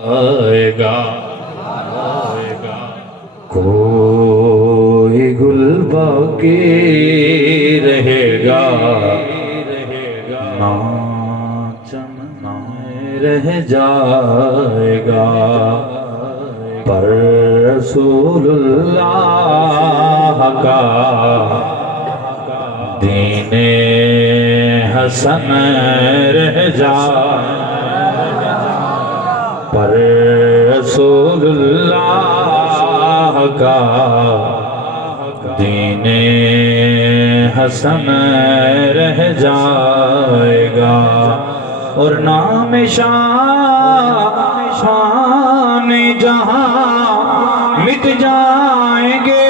آئے گا کوئی گل باقی رہے گا نہ چمن رہ جائے گا پر رسول اللہ کا دین حسن رہ جائے پر رسول اللہ کا دین حسن رہ جائے گا اور نام شان جہاں مٹ جائیں گے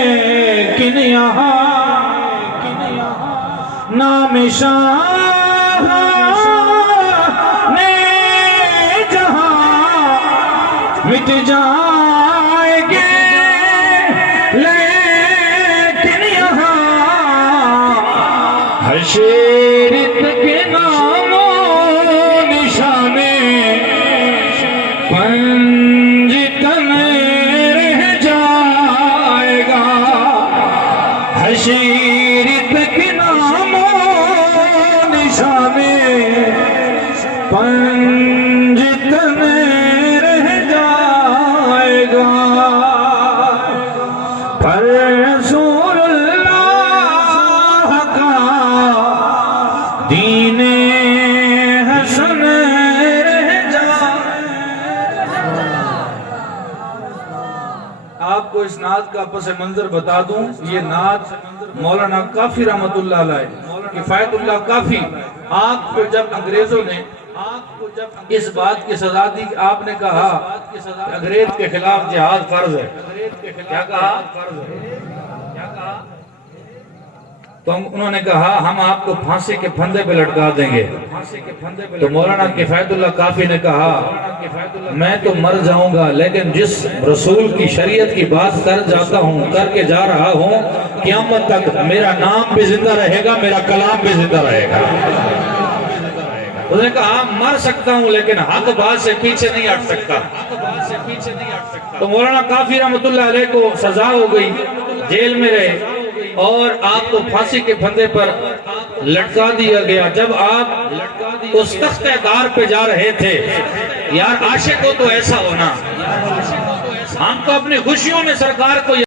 لیکن یہاں نام شان مٹ جائیں گے لیکن یہاں حشرت کے نام و نشانے پنجتن رہ جائے گا حشرت کے نام و نشانے پنجتن پر رسول اللہ کا دین حسن رہ جائے۔ آپ کو اس نعت کا پس منظر بتا دوں، یہ نعت مولانا کافی رحمت اللہ علیہ کفایت اللہ کافی آپ کو جب انگریزوں نے اس بات کی سزا دی کہ آپ نے کہا انگریز کے خلاف جہاد فرض ہے، کیا کہا؟ تو انہوں نے کہا ہم آپ کو پھانسی کے پھندے پہ لٹکا دیں گے۔ تو مولانا کفایت اللہ کافی نے کہا میں تو مر جاؤں گا لیکن جس رسول کی شریعت کی بات کر جاتا ہوں، کر کے جا رہا ہوں، قیامت تک میرا نام بھی زندہ رہے گا، میرا کلام بھی زندہ رہے گا۔ اس نے کہا مر سکتا ہوں لیکن حق بات سے پیچھے نہیں ہٹ سکتا۔ تو مولانا کافی رحمت اللہ علیہ کو سزا ہو گئی، جیل میں رہے اور آپ کو پھانسی کے پھندے پر لٹکا دیا گیا۔ جب آپ اس تخت دار پہ جا رہے تھے، یار عاشق ہو تو ایسا ہونا، ہم تو اپنی خوشیوں میں سرکار کو